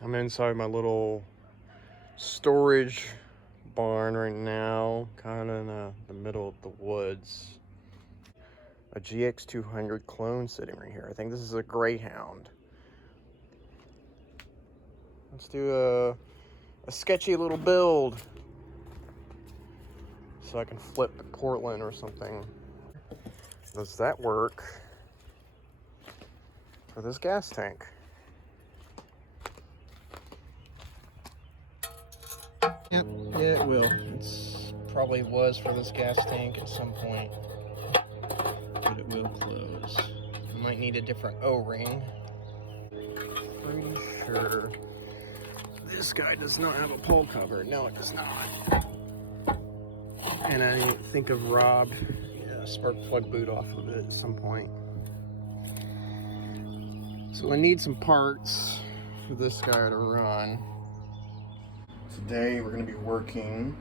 I'm inside my little storage barn right now, kind of in the middle of the woods. A GX200 clone sitting right here. I think this is a Greyhound. Let's do a sketchy little build so I can flip to Portland or something. Does that work for this gas tank? Yeah, it will. It's probably was for this gas tank at some point, but it will close. I might need a different O-ring. Pretty sure this guy does not have a pull cover. No, it does not. And I think I've robbed a spark plug boot off of it at some point. So I need some parts for this guy to run. Today we're going to be working,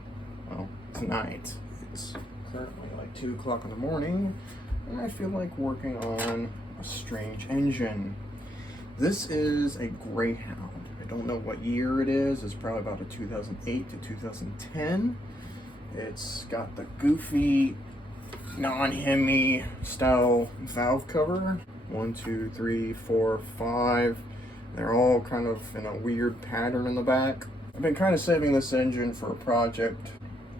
well, tonight. It's currently like 2 o'clock in the morning, and I feel like working on a strange engine. This is a Greyhound. I don't know what year it is. It's probably about a 2008 to 2010. It's got the goofy, non-Hemi style valve cover. 1, 2, 3, 4, 5. They're all kind of in a weird pattern in the back. I've been kind of saving this engine for a project,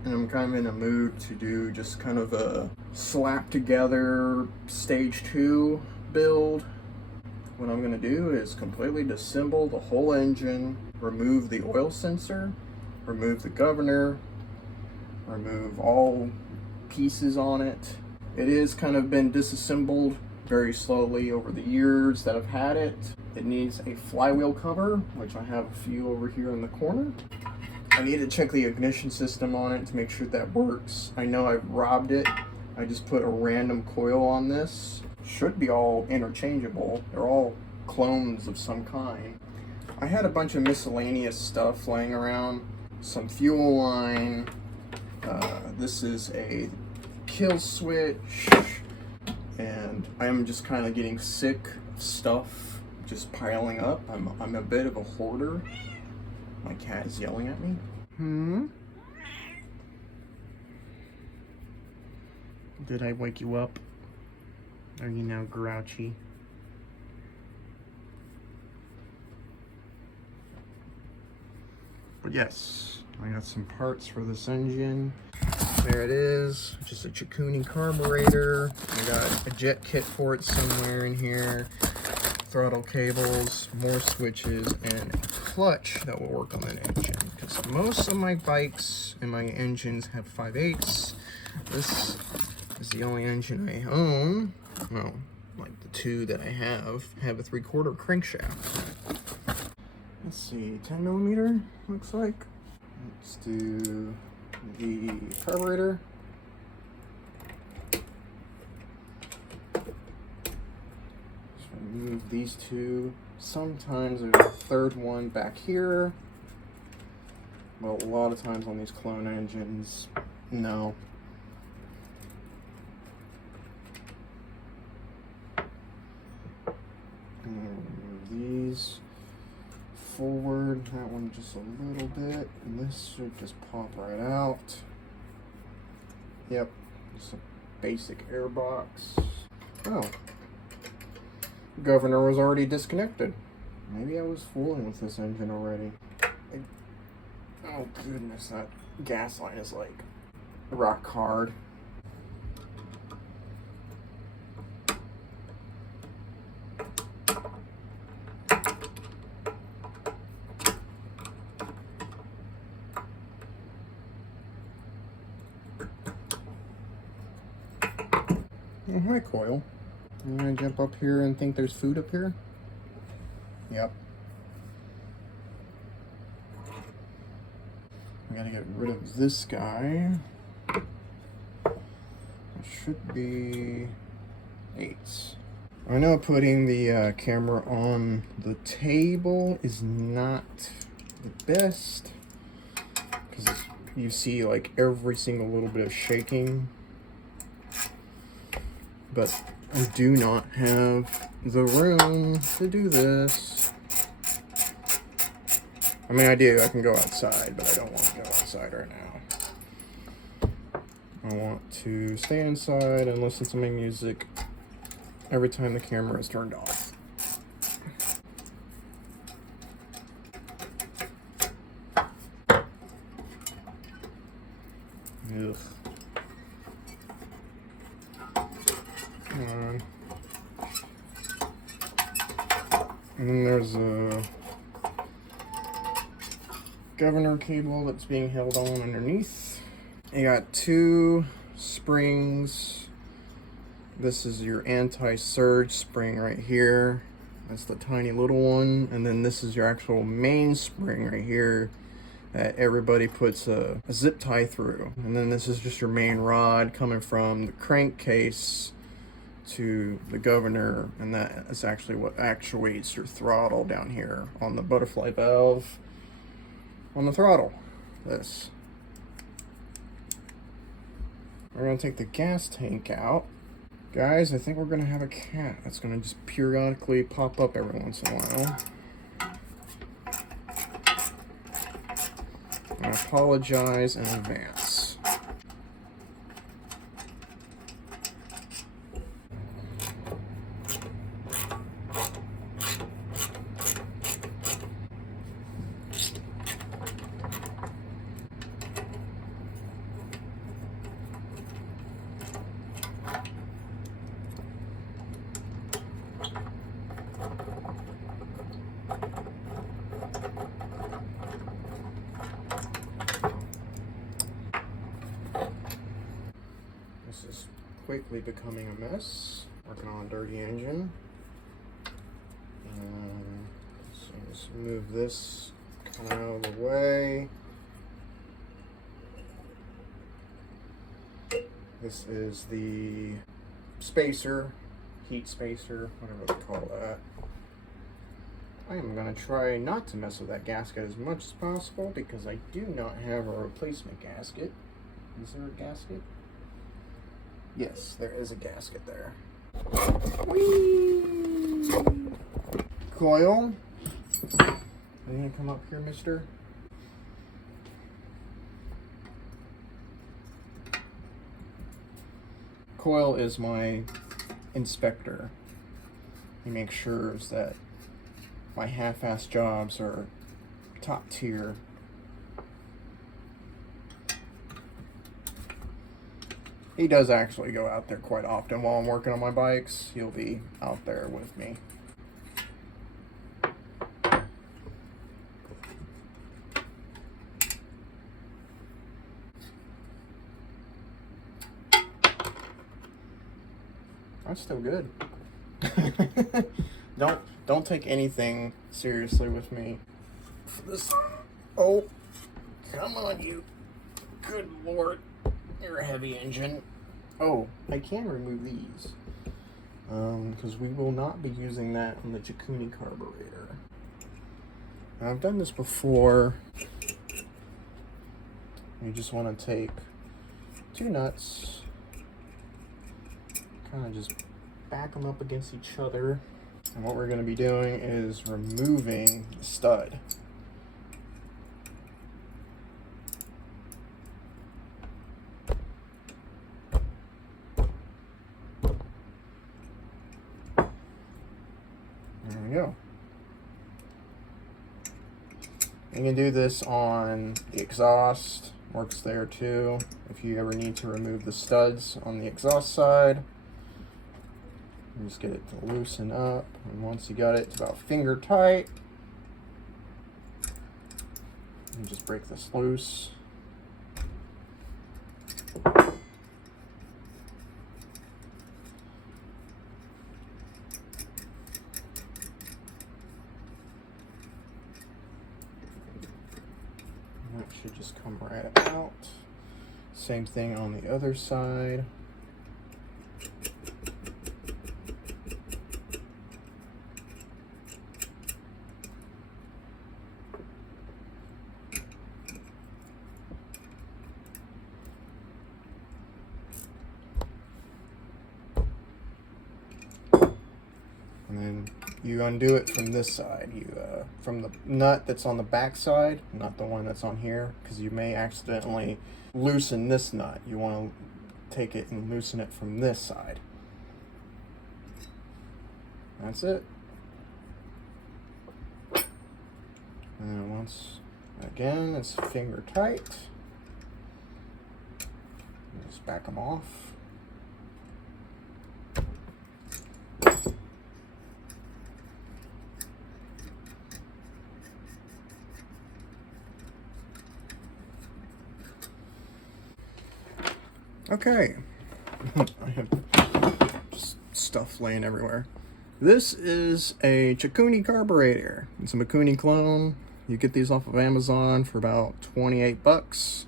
and I'm kind of in a mood to do just kind of a slap together stage 2 build. What I'm going to do is completely disassemble the whole engine, remove the oil sensor, remove the governor, remove all pieces on it. It is kind of been disassembled very slowly over the years that I've had it. It needs a flywheel cover, which I have a few over here in the corner. I need to check the ignition system on it to make sure that works. I know I've robbed it. I just put a random coil on this. Should be all interchangeable. They're all clones of some kind. I had a bunch of miscellaneous stuff laying around. Some fuel line. This is a kill switch. And I'm just kind of getting sick of stuff just piling up. I'm a bit of a hoarder. My cat is yelling at me. Did I wake you up? Are you now grouchy? But yes, I got some parts for this engine. There it is, just a Chikuni carburetor. I got a jet kit for it somewhere in here. Throttle cables, more switches, and a clutch that will work on an engine. Because most of my bikes and my engines have 5/8. This is the only engine I own. Well, like the two that I have a 3/4 crankshaft. Let's see, 10mm looks like. Let's do the carburetor. Just remove these two. Sometimes there's a third one back here. Well, a lot of times on these clone engines, no. And these forward, that one just a little bit, and this should just pop right out. Yep, just a basic air box. Oh, governor was already disconnected. Maybe I was fooling with this engine already. Oh goodness, that gas line is like rock hard. Oh, hi, coil. I'm gonna jump up here and think there's food up here? Yep. I gotta get rid of this guy. It should be 8. I know putting the camera on the table is not the best, because you see like every single little bit of shaking. But I do not have the room to do this. I mean, I do. I can go outside, but I don't want to go outside right now. I want to stay inside and listen to my music every time the camera is turned off. Ugh. Come on. And then there's a governor cable that's being held on underneath. You got 2 springs. This is your anti-surge spring right here. That's the tiny little one. And then this is your actual main spring right here that everybody puts a zip tie through. And then this is just your main rod coming from the crankcase to the governor, and that is actually what actuates your throttle down here on the butterfly valve on the throttle. This. We're going to take the gas tank out. Guys, I think we're going to have a cat that's going to just periodically pop up every once in a while. I apologize in advance. This is quickly becoming a mess. Working on a dirty engine. So let's move this kind of out of the way. This is the spacer, heat spacer, whatever they call that. I am going to try not to mess with that gasket as much as possible because I do not have a replacement gasket. Is there a gasket? Yes, there is a gasket there. Whee! Coil. Are you gonna come up here, mister? Coil is my inspector. He makes sure that my half-assed jobs are top tier. He does actually go out there quite often while I'm working on my bikes. He'll be out there with me. That's still good. Don't take anything seriously with me. This. Oh, come on, you. Good Lord. You're a heavy engine. Oh, I can remove these. Because we will not be using that on the Go-Kart carburetor. Now, I've done this before. You just want to take 2 nuts, kind of just back them up against each other. And what we're going to be doing is removing the stud. There we go. You can do this on the exhaust, works there too. If you ever need to remove the studs on the exhaust side, you just get it to loosen up. And once you got it to about finger tight, you just break this loose. That should just come right out. Same thing on the other side. And then you undo it from this side. You the nut that's on the back side, not the one that's on here, because you may accidentally loosen this nut. You want to take it and loosen it from this side. That's it. And once again, it's finger tight. Just back them off. Okay. I have just stuff laying everywhere. This is a Chikuni carburetor. It's a Mikuni clone. You get these off of Amazon for about 28 bucks.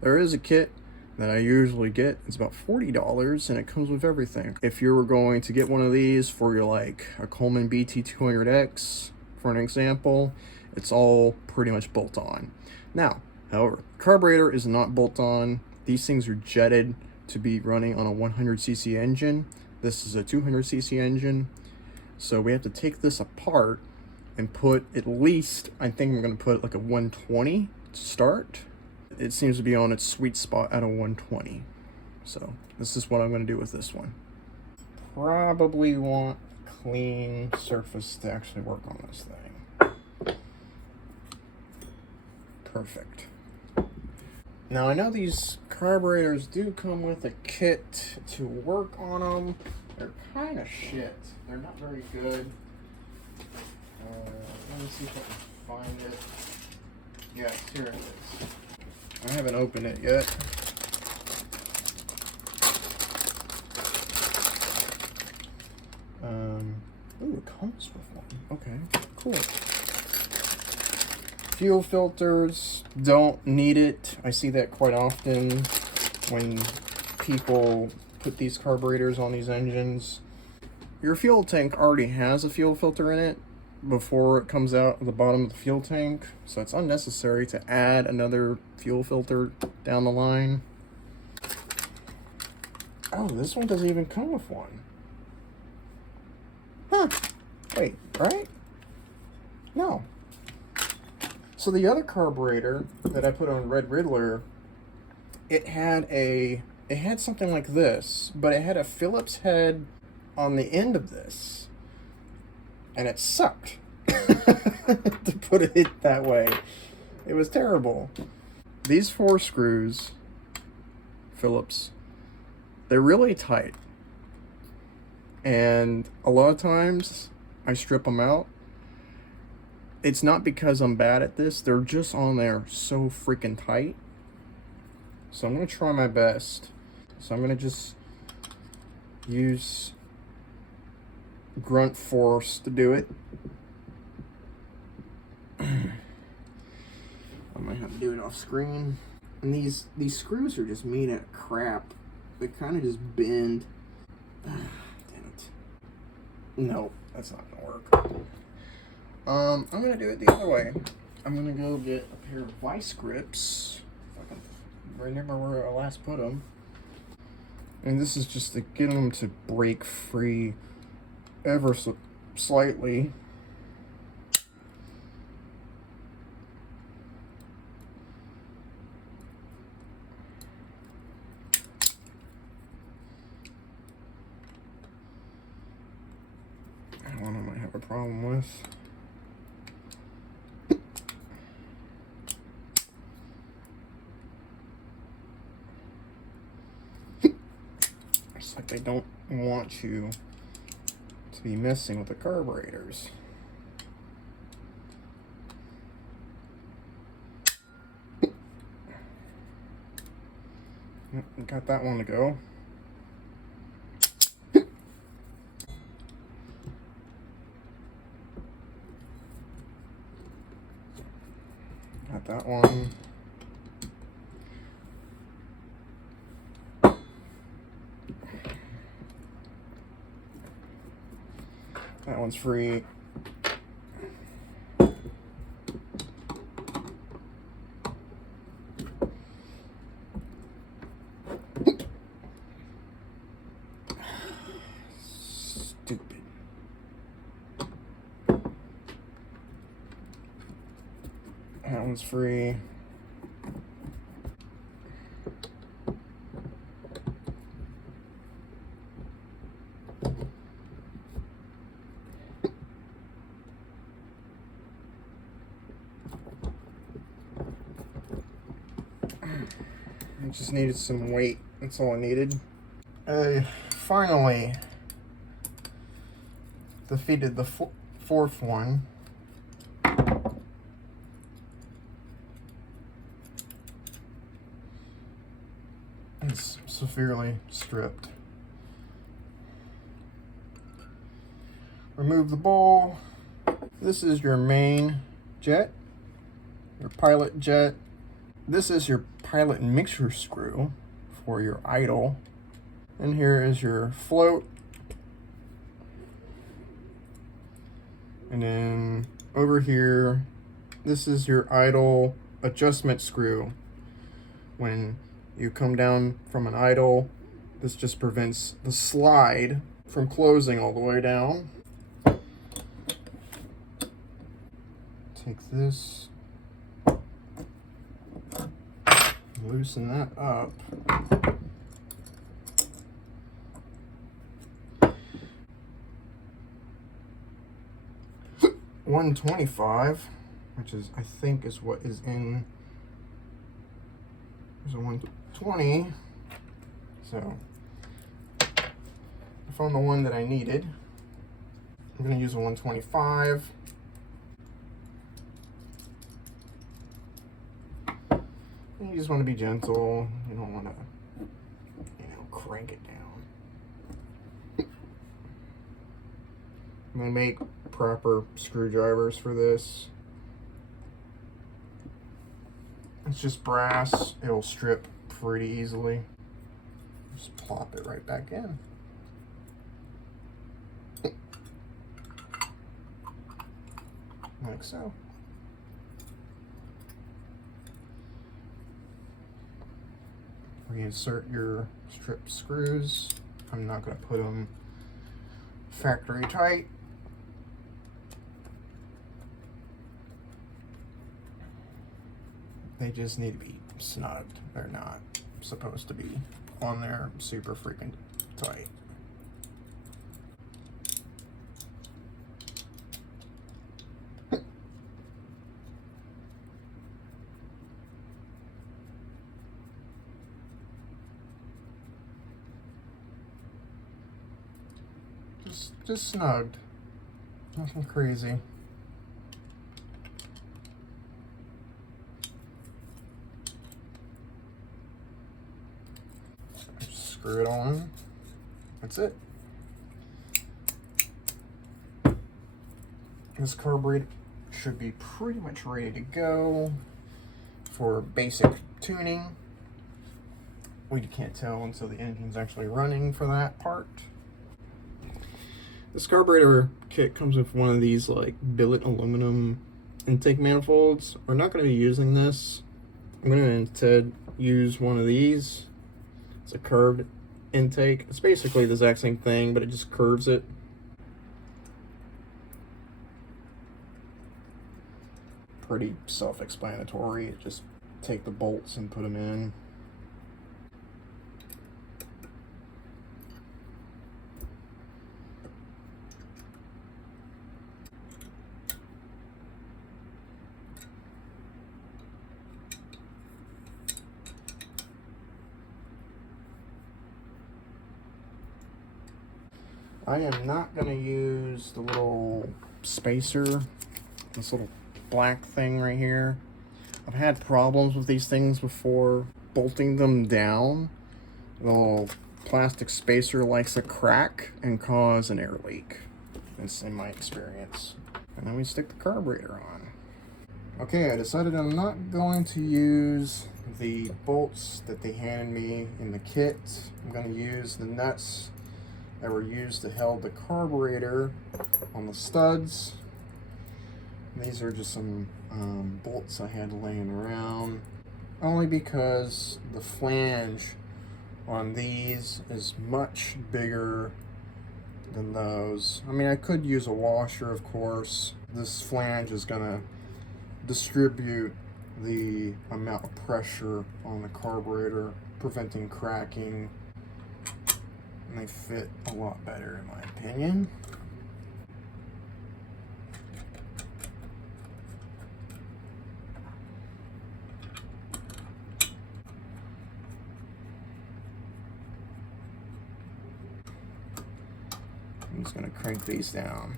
There is a kit that I usually get. It's about $40 and it comes with everything. If you were going to get one of these for your like a Coleman BT200X, for an example, it's all pretty much bolt on. Now, however, carburetor is not bolt on. These things are jetted to be running on a 100cc engine. This is a 200cc engine. So we have to take this apart and put at least, I think I'm going to put like a 120 to start. It seems to be on its sweet spot at a 120. So this is what I'm going to do with this one. Probably want clean surface to actually work on this thing. Perfect. Now I know these carburetors do come with a kit to work on them. They're kind of shit. They're not very good. Let me see if I can find it. Yes, here it is. I haven't opened it yet. Ooh, it comes with one. Okay, cool. Fuel filters, don't need it. I see that quite often when people put these carburetors on these engines. Your fuel tank already has a fuel filter in it before it comes out of the bottom of the fuel tank, so it's unnecessary to add another fuel filter down the line. Oh, this one doesn't even come with one. Huh. Wait, right? No. So the other carburetor that I put on Red Riddler, it had something like this, but it had a Phillips head on the end of this, and it sucked. To put it that way, it was terrible. These 4 screws, Phillips, they're really tight, and a lot of times I strip them out. It's not because I'm bad at this, they're just on there so freaking tight. So I'm going to try my best. So I'm going to just use grunt force to do it. I might have to do it off screen. And these screws are just made out of crap. They kind of just bend. Damn it. No, that's not going to work. I'm going to do it the other way. I'm going to go get a pair of vice grips. If I can remember where I last put them. And this is just to get them to break free ever so slightly. That one I might have a problem with. It's like they don't want you to be messing with the carburetors. Yep, got that one to go. Got that one. That one's free. Stupid. That one's free. I just needed some weight. That's all I needed. I finally defeated the fourth one. It's severely stripped. Remove the bowl. This is your main jet, your pilot jet. This is your pilot mixture screw for your idle. And here is your float. And then over here, this is your idle adjustment screw. When you come down from an idle, this just prevents the slide from closing all the way down. Take this, loosen that up. $125, which is, I think, is what is in. There's a 120. So I found the one that I needed. I'm going to use a 125. You just want to be gentle. You don't want to, crank it down. I'm going to make proper screwdrivers for this. It's just brass. It'll strip pretty easily. Just plop it right back in. Like so. Reinsert your strip screws. I'm not going to put them factory tight. They just need to be snugged. They're not supposed to be on there super freaking tight. Just snugged. Nothing crazy. Just screw it on. That's it. This carburetor should be pretty much ready to go for basic tuning. We can't tell until the engine's actually running for that part. This carburetor kit comes with one of these like billet aluminum intake manifolds. We're not going to be using this. I'm going to instead use one of these. It's a curved intake. It's basically the exact same thing, but it just curves it. Pretty self-explanatory. Just take the bolts and put them in. I am not going to use the little spacer, this little black thing right here. I've had problems with these things before bolting them down. The little plastic spacer likes to crack and cause an air leak. That's in my experience. And then we stick the carburetor on. Okay, I decided I'm not going to use the bolts that they handed me in the kit. I'm going to use the nuts that were used to hold the carburetor on the studs. These are just some bolts I had laying around, only because the flange on these is much bigger than those. I mean, I could use a washer, of course. This flange is gonna distribute the amount of pressure on the carburetor, preventing cracking, and they fit a lot better in my opinion. I'm just going to crank these down.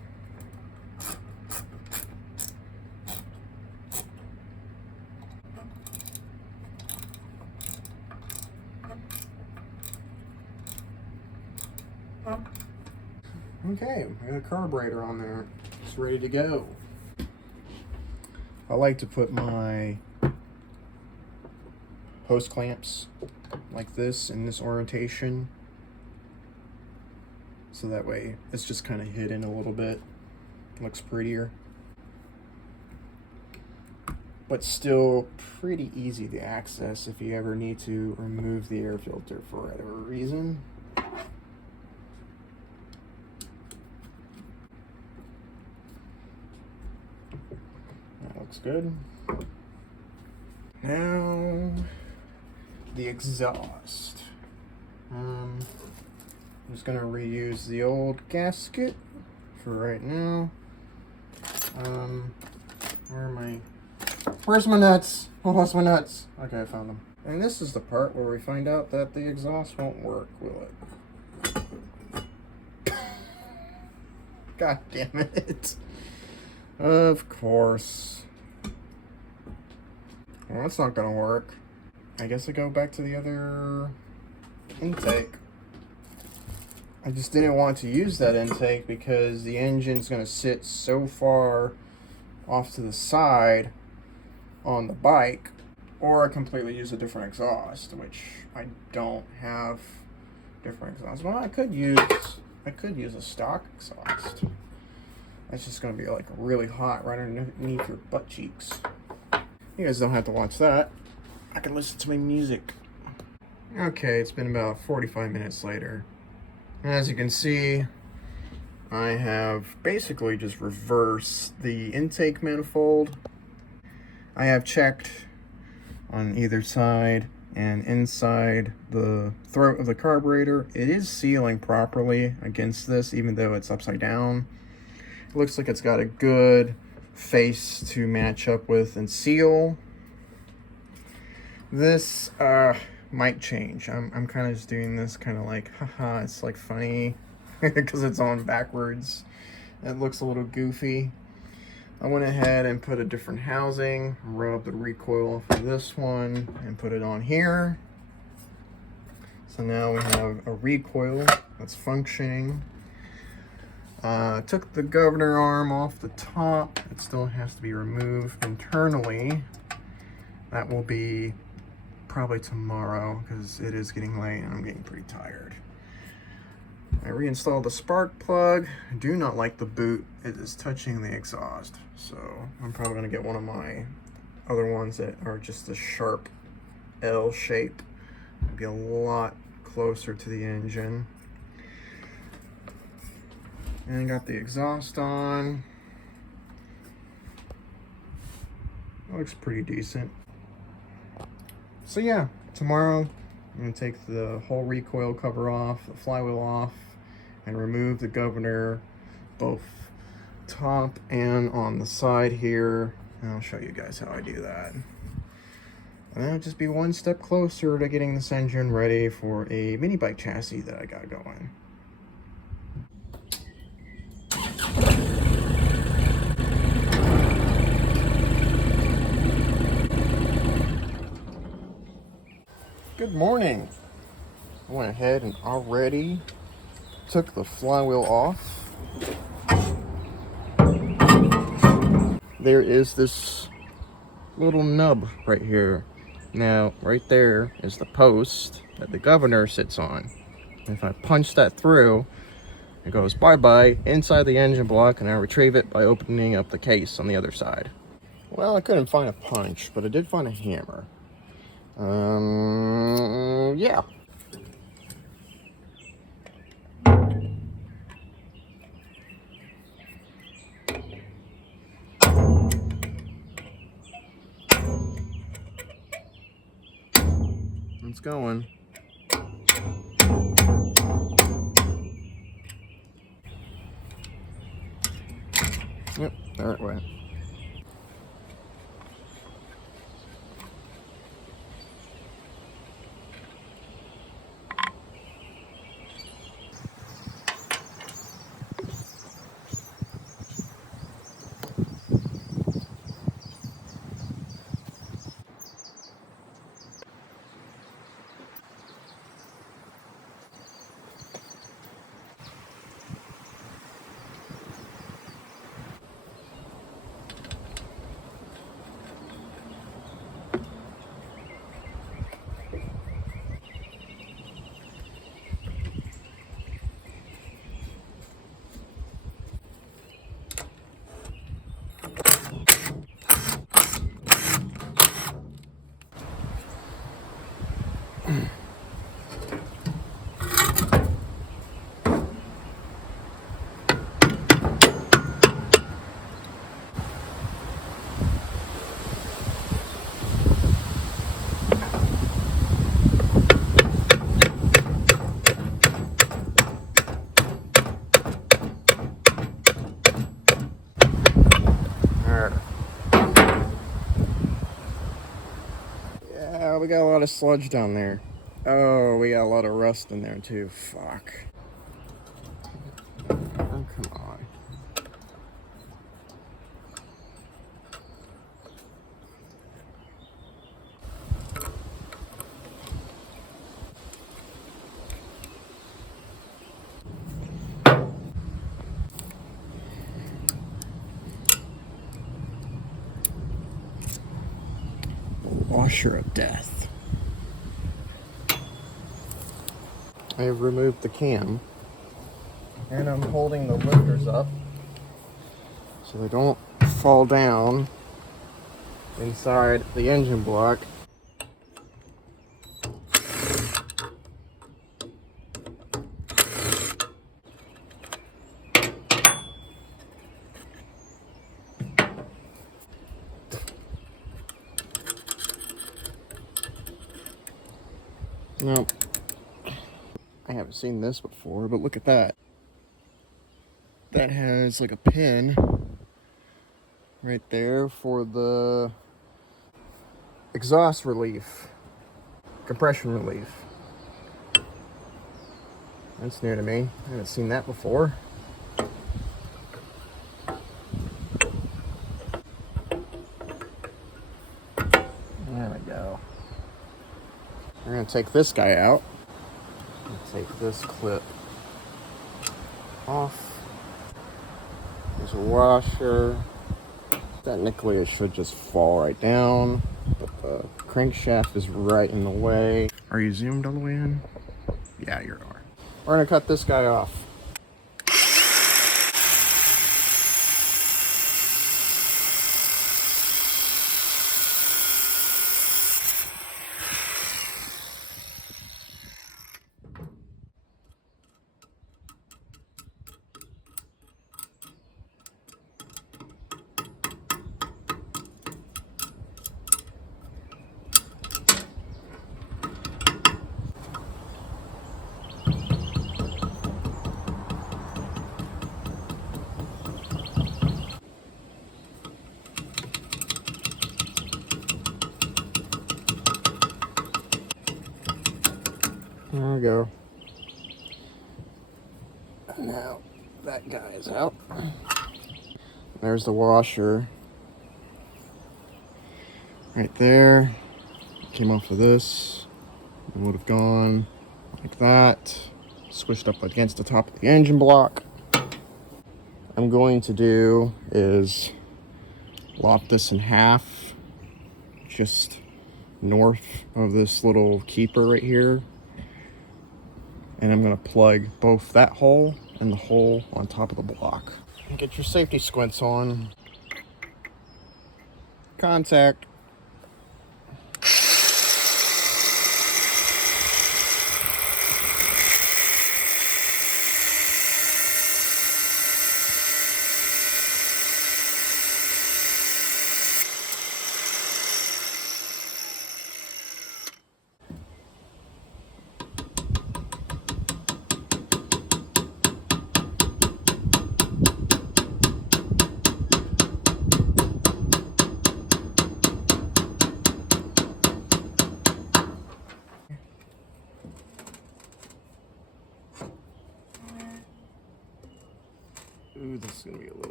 Okay, I got a carburetor on there. It's ready to go. I like to put my hose clamps like this in this orientation, so that way it's just kind of hidden a little bit. Looks prettier, but still pretty easy to access if you ever need to remove the air filter for whatever reason. Looks good. Now the exhaust. I'm just gonna reuse the old gasket for right now. Where's my nuts? I lost my nuts. Okay, I found them. And this is the part where we find out that the exhaust won't work, will it? God damn it. Of course. Well, that's not gonna work. I guess I go back to the other intake. I just didn't want to use that intake because the engine's gonna sit so far off to the side on the bike, or I completely use a different exhaust, which I don't have different exhaust. Well, I could use a stock exhaust. That's just gonna be like really hot right underneath your butt cheeks. You guys don't have to watch that. I can listen to my music. Okay, it's been about 45 minutes later. As you can see, I have basically just reversed the intake manifold. I have checked on either side and inside the throat of the carburetor. It is sealing properly against this, even though it's upside down. It looks like it's got a good face to match up with and seal. This might change. I'm kind of just doing this kind of like, haha, it's like funny because it's on backwards. It looks a little goofy. I went ahead and put a different housing, rubbed the recoil for this one and put it on here. So now we have a recoil that's functioning. Took the governor arm off the top. It still has to be removed internally. That will be probably tomorrow because it is getting late and I'm getting pretty tired. I reinstalled the spark plug. I do not like the boot. It is touching the exhaust. So I'm probably going to get one of my other ones that are just a sharp L shape. It'll be a lot closer to the engine. And got the exhaust on. Looks pretty decent. So yeah, tomorrow I'm going to take the whole recoil cover off, the flywheel off, and remove the governor, both top and on the side here. And I'll show you guys how I do that. And that'll just be one step closer to getting this engine ready for a mini bike chassis that I got going. Good morning. I went ahead and already took the flywheel off. There is this little nub right here. Now, right there is the post that the governor sits on. If I punch that through, it goes bye-bye inside the engine block, and I retrieve it by opening up the case on the other side. Well, I couldn't find a punch, but I did find a hammer. Yeah. It's going. Yep, there it went. Yeah, we got a lot of sludge down there. Oh, we got a lot of rust in there too. Fuck. Oh, come on. Washer of death. I have removed the cam, and I'm holding the lifters up so they don't fall down inside the engine block. Nope. I haven't seen this before, but look at that. That has like a pin right there for the exhaust relief, compression relief. That's new to me. I haven't seen that before. There we go. We're gonna take this guy out. Take this clip off. There's a washer. Technically it should just fall right down, but the crankshaft is right in the way. Are you zoomed all the way in? Yeah, you are. We're gonna cut this guy off. There we go. Now that guy is out. There's the washer. Right there. Came off of this. It would have gone like that. Squished up against the top of the engine block. What I'm going to do is lop this in half. Just north of this little keeper right here. And I'm going to plug both that hole and the hole on top of the block. Get your safety squints on. Contact.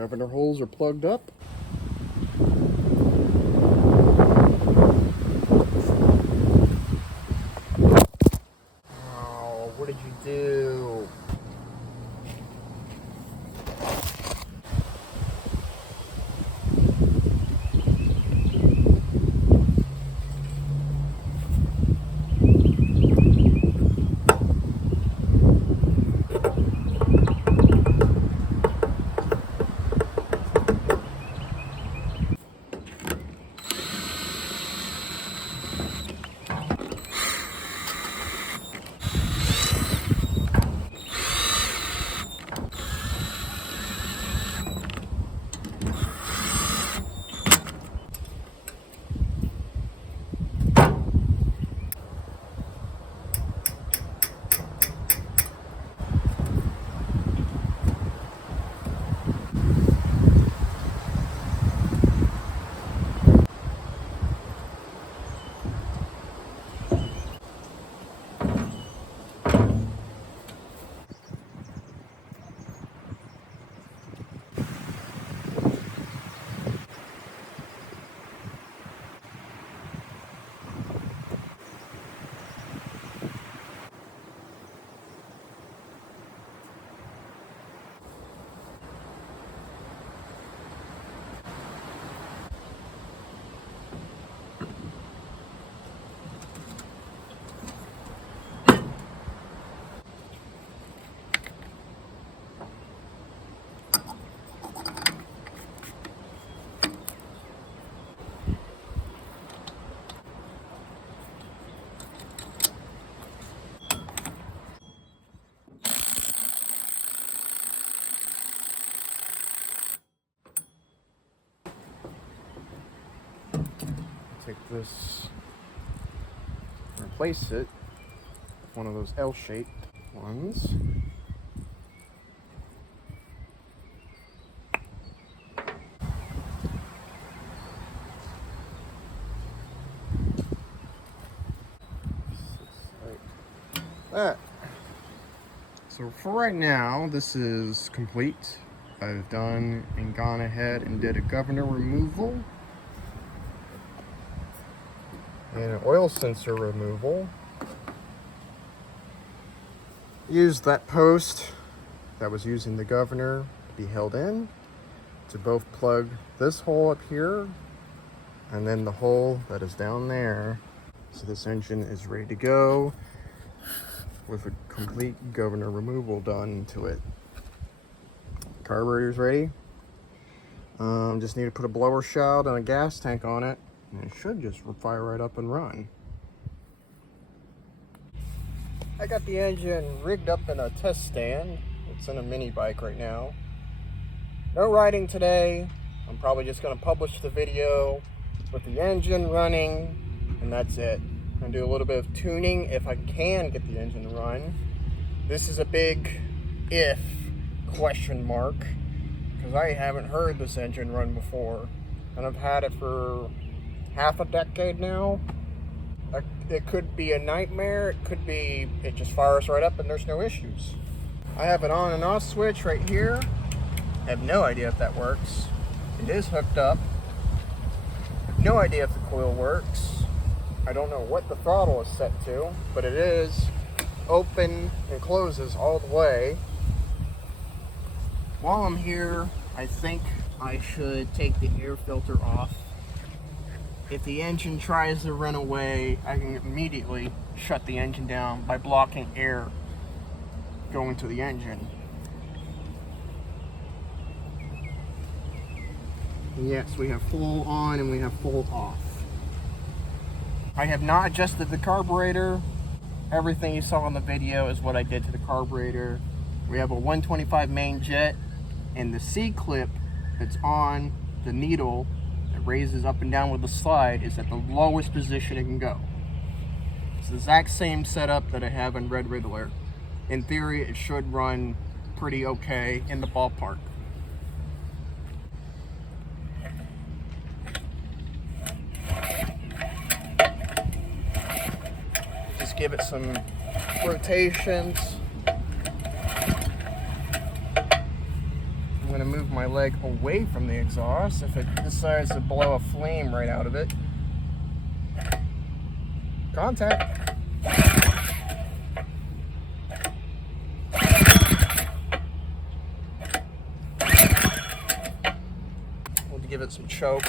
Governor holes are plugged up. Oh, what did you do? Take this, replace it with one of those L-shaped ones. Like that. So for right now, this is complete. I've done and gone ahead and did a governor removal and an oil sensor removal. Used that post that was using the governor to be held in to both plug this hole up here and then the hole that is down there. So this engine is ready to go with a complete governor removal done to it. Carburetor's ready. Just need to put a blower shroud and a gas tank on it, and it should just fire right up and run. I got the engine rigged up in a test stand. It's in a Minibike right now. No riding today. I'm probably just going to publish the video with the engine running, and that's it. I'm going to do a little bit of tuning if I can get the engine to run. This is a big if question mark, because I haven't heard this engine run before, and I've had it for half a decade now. It could be a nightmare. It could be it just fires right up and there's no issues. I have an on and off switch right here. I have no idea if that works. It is hooked up. I have no idea if the coil works. I don't know what the throttle is set to, but it is open and closes all the way. While I'm here, I think I should take the air filter off. If the engine tries to run away, I can immediately shut the engine down by blocking air going to the engine. And yes, we have full on and we have full off. I have not adjusted the carburetor. Everything you saw in the video is what I did to the carburetor. We have a 125 main jet, and the C-clip that's on the needle that raises up and down with the slide is at the lowest position it can go. It's the exact same setup that I have in Red Riddler. In theory, it should run pretty okay in the ballpark. Just give it some rotations. I'm going to move my leg away from the exhaust if it decides to blow a flame right out of it. Contact. We'll give it some choke.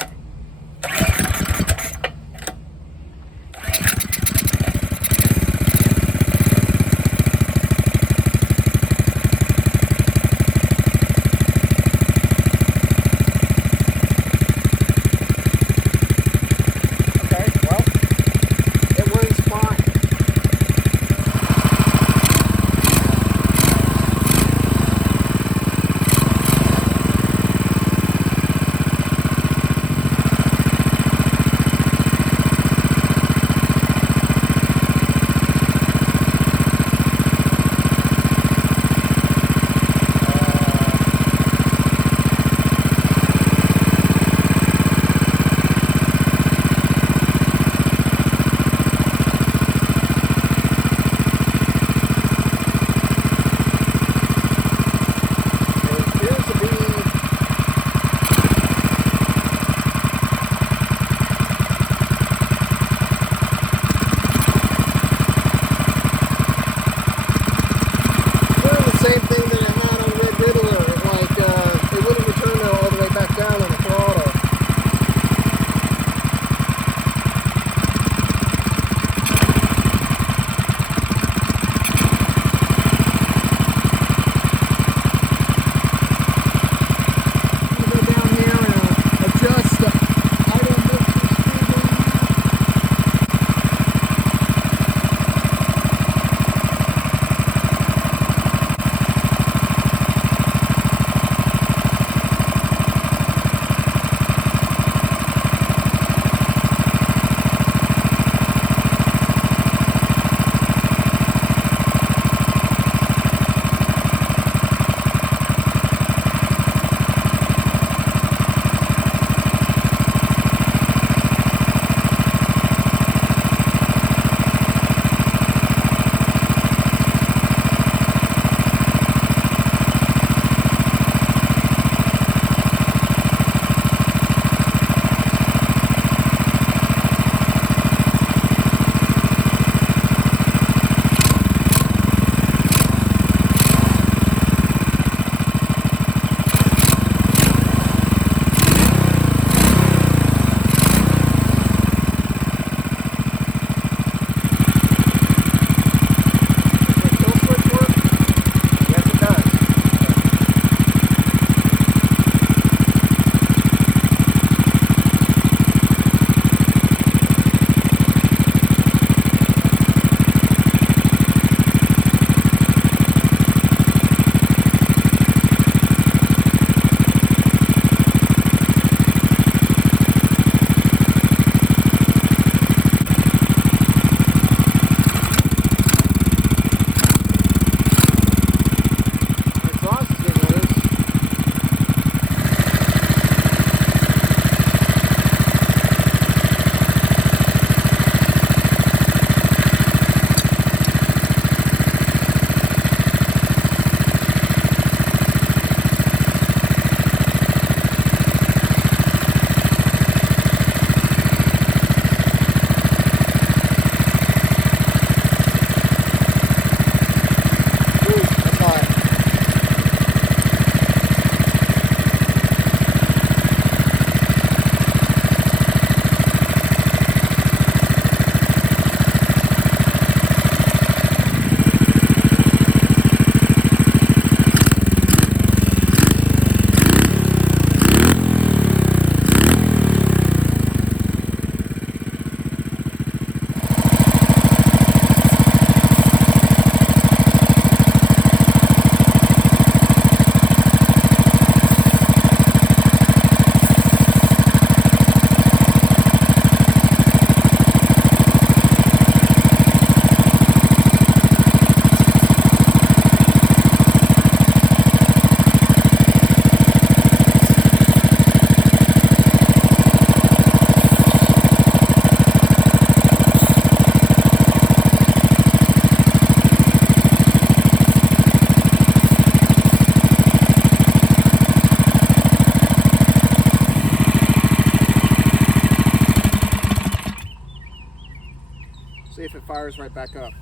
fires right back up.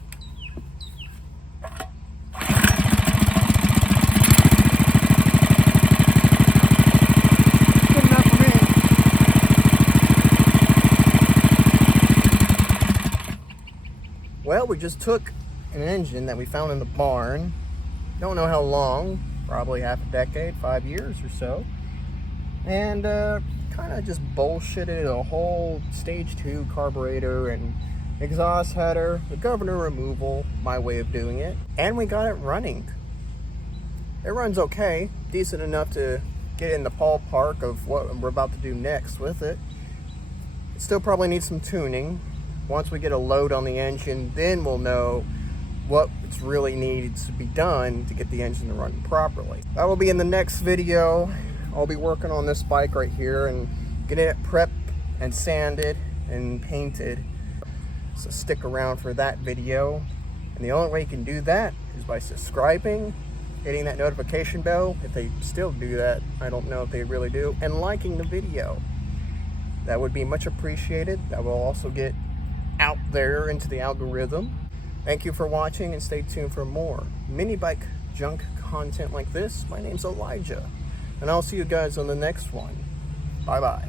Good enough for me. Well, we just took an engine that we found in the barn. Don't know how long, probably half a decade, 5 years or so. And kind of just bullshitted a whole stage 2 carburetor and exhaust header, the governor removal, my way of doing it, and we got it running. It runs okay, decent enough to get in the ballpark of what we're about to do next with it. It still probably needs some tuning. Once we get a load on the engine, then we'll know what really needs to be done to get the engine to run properly. That will be in the next video. I'll be working on this bike right here and getting it prepped and sanded and painted. So stick around for that video. And the only way you can do that is by subscribing, hitting that notification bell, if they still do that, I don't know if they really do, and liking the video. That would be much appreciated. That will also get out there into the algorithm. Thank you for watching, and stay tuned for more Minibike junk content like this. My name's Elijah, and I'll see you guys on the next one. Bye-bye.